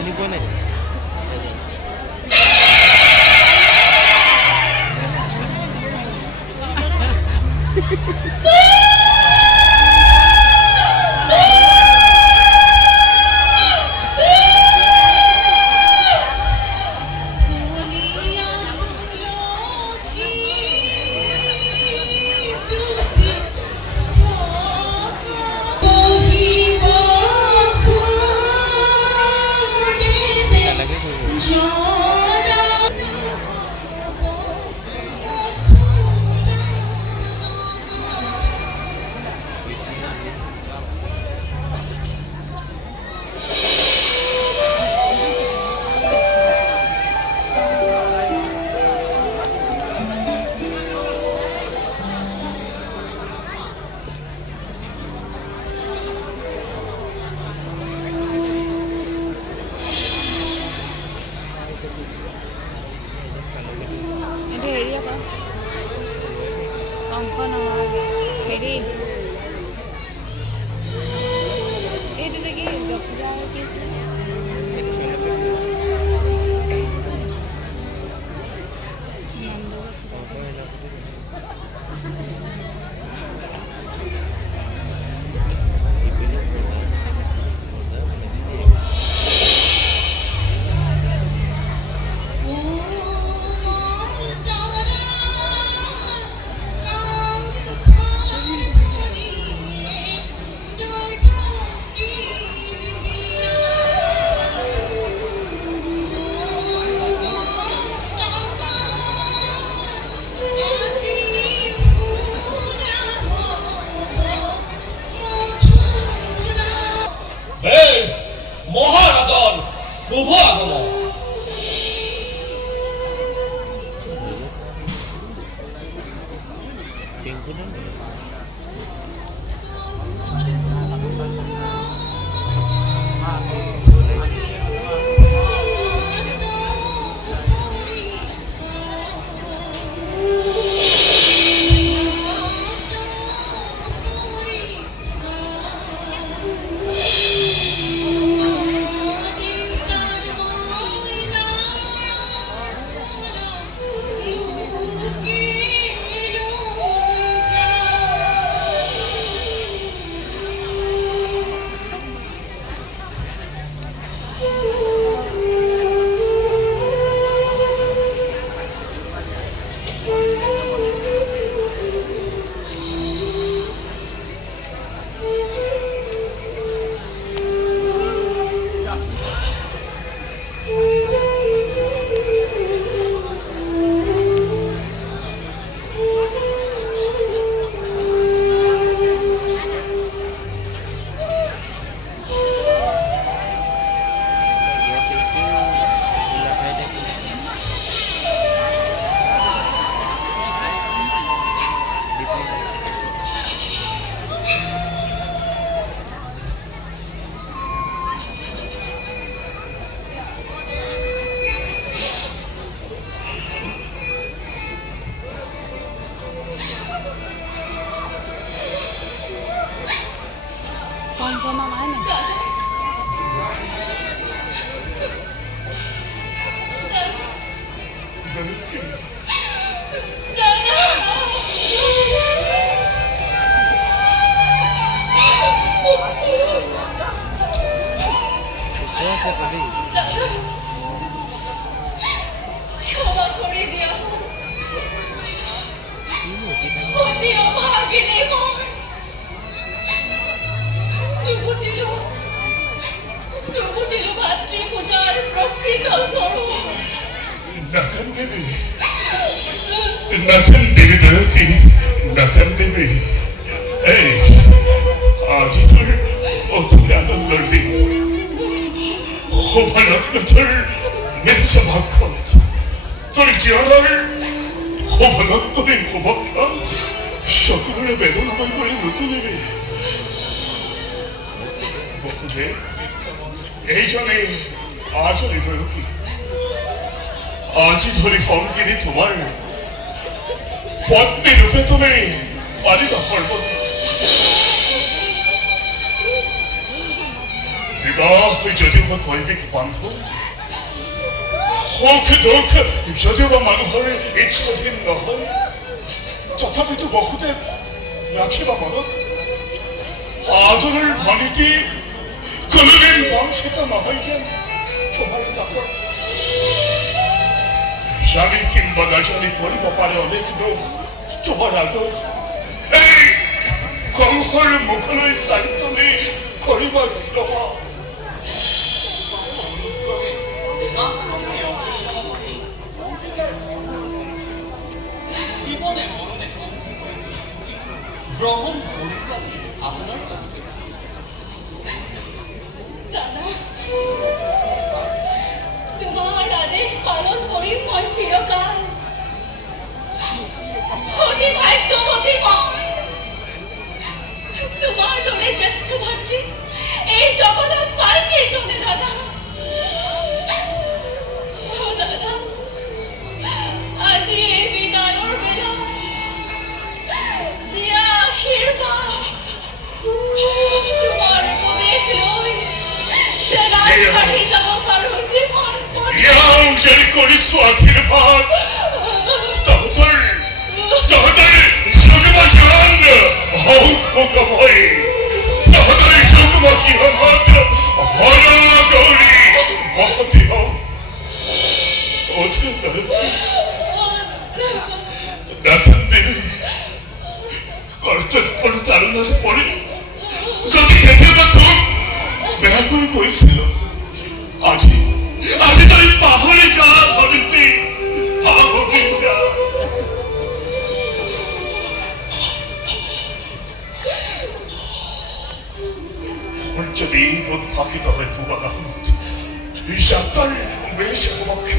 চিনি পোৱা নাই যদিও বা দৈবিক বান্ধব হোক দুঃখ যদিও বা মানুহৰ ইচ্ছাধীন নহয় তথাপিতো বহুদেৱ ৰাখিবা মনত আদৰৰ ভানীতি কোনোদিন বঞ্চিত নহয় যেন তোমাৰ কাষত জানি কিংবা নাজানি কৰিব পাৰে অনেক দুখ তোমাৰ আগত এই কংসৰ মুখলৈ চান্তনি কৰিব ক্ষমা জীবনে মরণে গ্রহণ করব আছে আপনার দাদা তোমার আদেশ পালন করি মই চিরকাল অতি ভাগ্যবতী মই তোমার দরে জ্যেষ্ঠ ভাতৃ এই জগতত পাই কেজনে দাদা দাদা আজি এই বিদায়ৰ বেলা দিয়া আশীৰ্বাদ তোমাৰ উপদেশ লৈ যেনাই যাব পাৰো জীৱন যদি কৰিছো আশীৰ্বাদ তহঁতৰ যুগ্ম জীৱন হওক মুখময় তহঁতৰ যুগ্ম জীৱনত হল গৌৰী বসতি হওক দেখেন দেবী কৰ্তব্যৰ তাৰণাত পৰি যদি কেতিয়াবা তোক বেয়াকৈ কৈছিল আজি তই পাহৰি যা ধৰিত্ৰী পাহৰি যা যদি এই বোধ ফাঁকিত হয় পুবাগাহত যাত্ৰাৰ বেশ সমক্ষ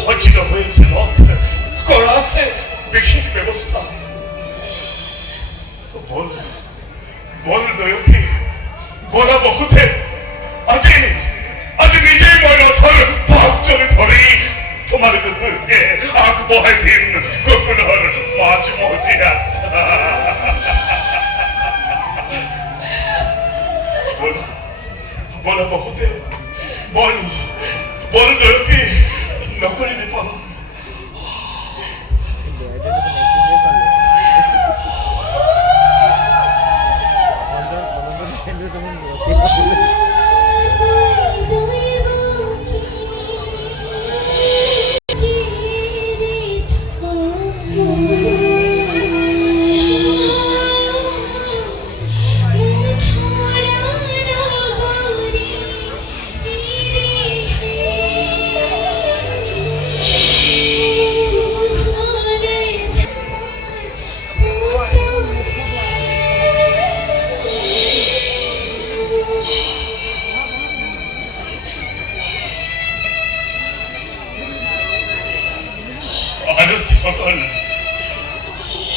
সজ্জিত হয়েছে রথ করা আছে বিশেষ ব্যবস্থা বল বল দয়কে বলা বহুতে আজি নিজেই মই রথর ভাগ চলে ধরি তোমার কুকুরকে আগবঢ়াই দিম গোকুলৰ মাঝ মজিয়া বলা বহুতে বল বল দয়কে নকৰিবি পালন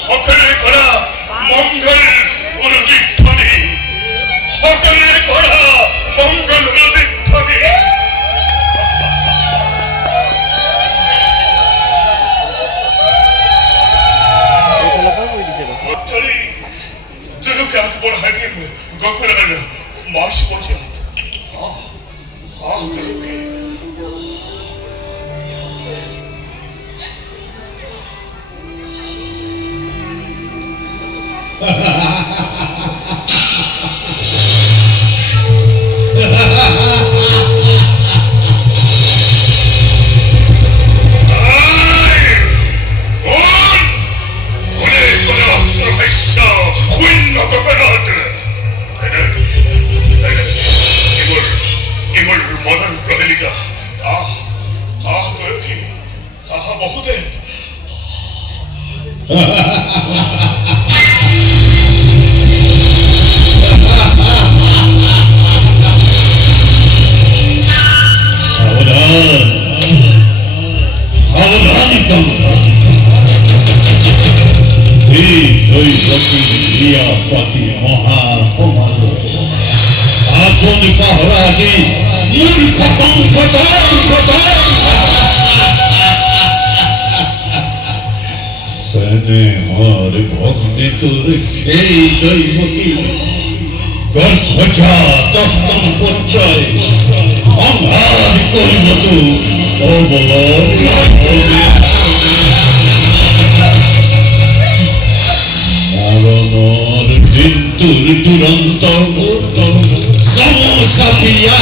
সকলে কৰা মংগল অনুদীক্ষণে সকলে কৰা মংগল অনুদীক্ষণে জনকে আগবঢ়াই দিম গোকুলৰ মাছ মজিয়াত জনকে বহুতে Sene har våknet og røyk, hei døy må গর্ভজাত অষ্টম পর্যায় সংহার করিবতো অবলম্বন মরণর মৃত্যুর দুরন্ত সমসাপিয়া